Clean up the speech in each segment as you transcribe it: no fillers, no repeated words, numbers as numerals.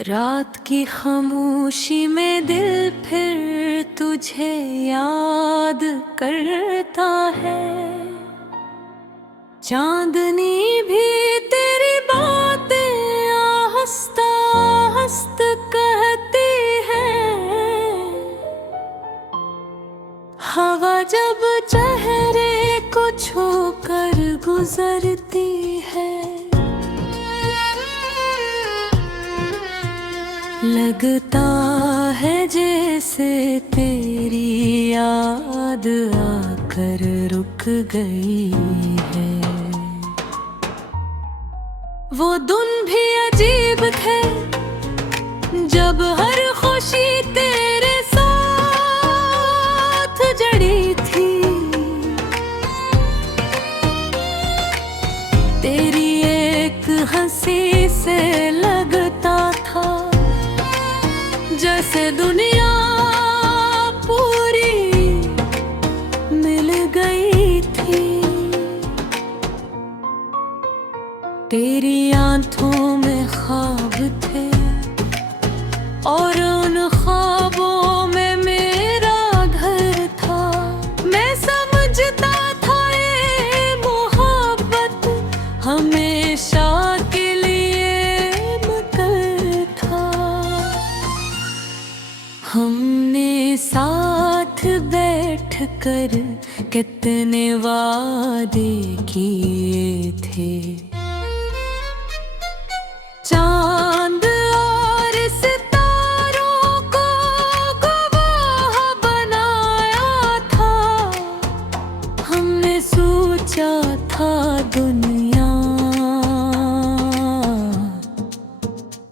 रात की खामोशी में दिल फिर तुझे याद करता है। चांदनी भी तेरी बातें हंसता हंसत कहती है। हवा जब चेहरे को छूकर गुजरती है, लगता है जैसे तेरी याद आकर रुक गई है। वो धुन भी अजीब है जब हर खुशी तेरे साथ जड़ी थी। तेरी एक हंसी से लगता था जैसे दुनिया पूरी मिल गई थी। तेरी आंखों में ख्वाब थे और उन ख्वाबों में मेरा घर था। मैं समझता था ये मोहब्बत हमेशा के लिए मुकर था। हमने साथ बैठ कर कितने वादे किए थे। चांद और सितारों को गवाह बनाया था। हमने सोचा था दुनिया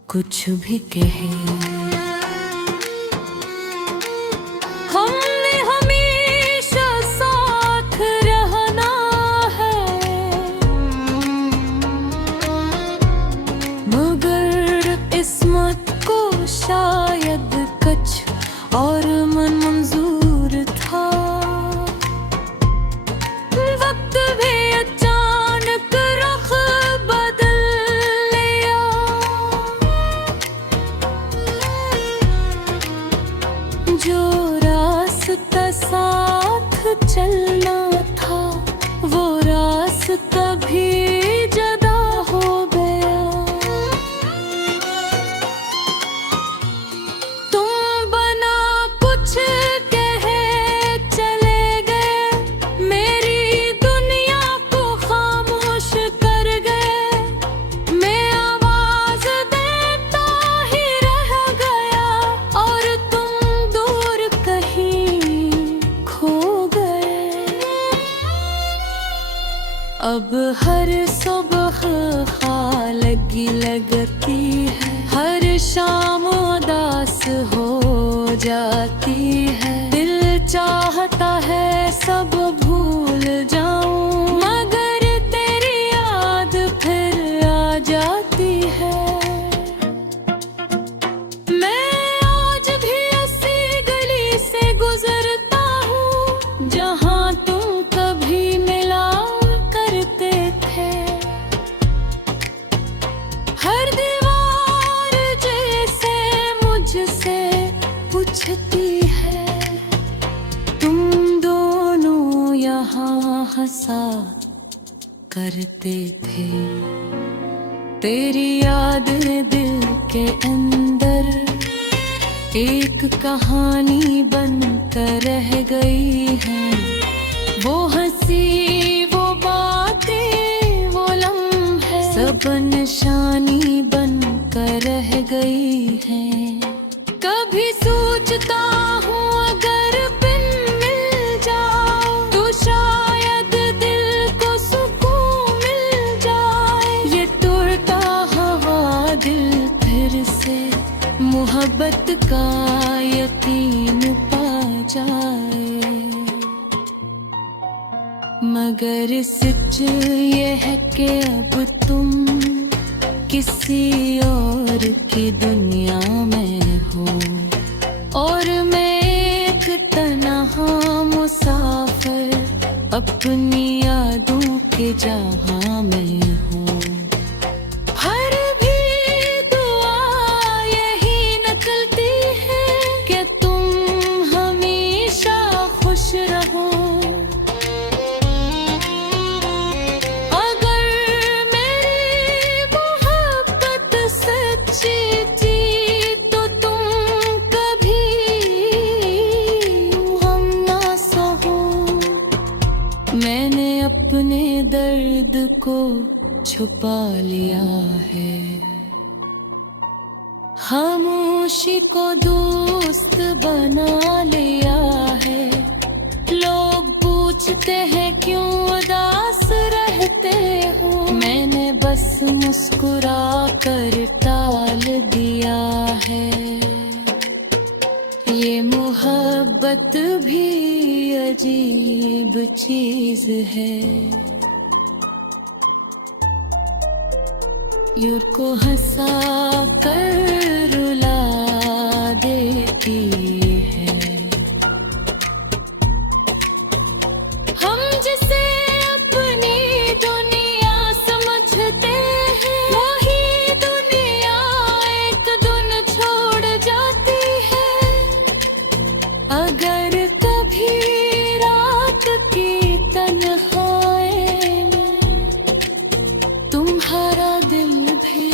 कुछ भी कहे, हमने हमेशा साथ रहना है। मगर किस्मत को शायद कुछ और मन मंजूर था। वक्त भी अचानक रुख बदल लिया। जो रास्ता साथ चलना था वो रास्ता भी जुदा हो गया। तुम बना कुछ कहे चले गए, मेरी दुनिया को खामोश कर गए। मैं आवाज देता ही रह गया और तुम दूर कहीं खो गए। अब हर सुबह खालगी लगती है, हर शाम उदास हो जाती है। दिल चाहता है सब भूल जाऊं, मगर तेरी याद फिर आ जाती है। मैं आज भी उसी गली से गुजरता हूँ जहाँ तुम कभी मिला करते थे। हर दीवार जैसे मुझसे पूछती है, तुम दोनों यहाँ हंसा करते थे। तेरी याद दिल के अंदर एक कहानी बनकर रह गई है। वो हंसी, वो बातें, वो लम्हे सब निशानी बनकर रह गई है। कभी सोचता हूँ अगर बिन मिल जाओ तो शायद दिल को सुकून मिल जाए। ये टूटा हुआ दिल फिर से मोहब्बत का यकीन पा जाए। मगर सच ये है कि अब तुम किसी और की दुनिया में हो और मैं एक तन्हा मुसाफिर अपनी यादों के जहां में हूँ। हर भी दुआ ये छुपा लिया है। खामोशी को दोस्त बना लिया है। लोग पूछते हैं क्यों उदास रहते हो, मैंने बस मुस्कुरा कर टाल दिया है। ये मोहब्बत भी अजीब चीज है, यूं को हंसा कर रुला देती है। हम जिसे अपनी दुनिया समझते हैं, वही दुनिया एक दिन छोड़ जाती है। अगर कभी रात की तन्हाई में तुम्हारा दिल भी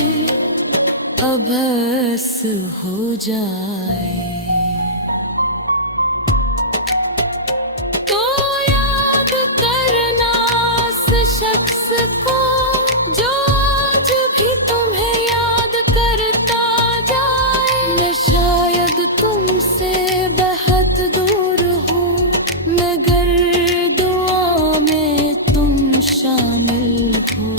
अबस हो जाए, तो याद करना उस शख्स को जो आज भी तुम्हें याद करता जाए। मैं शायद तुमसे बहुत दूर हूँ, मगर दुआ में तुम शामिल हो।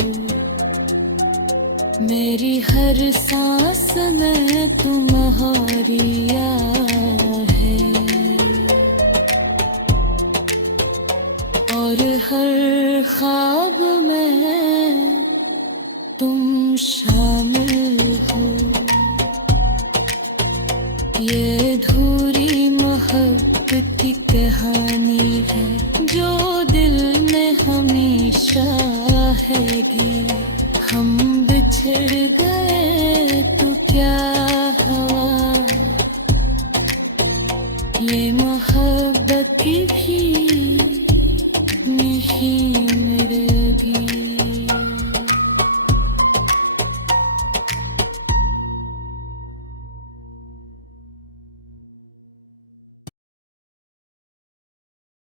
मेरी हर सांस में तुम्हारी याद है, और हर ख्वाब में तुम शामिल हो। ये अधूरी मोहब्बत की कहानी है, जो दिल में हमेशा रहेगी। हम बिछड़ गए तो क्या हुआ, ये मोहब्बत की भी नहीं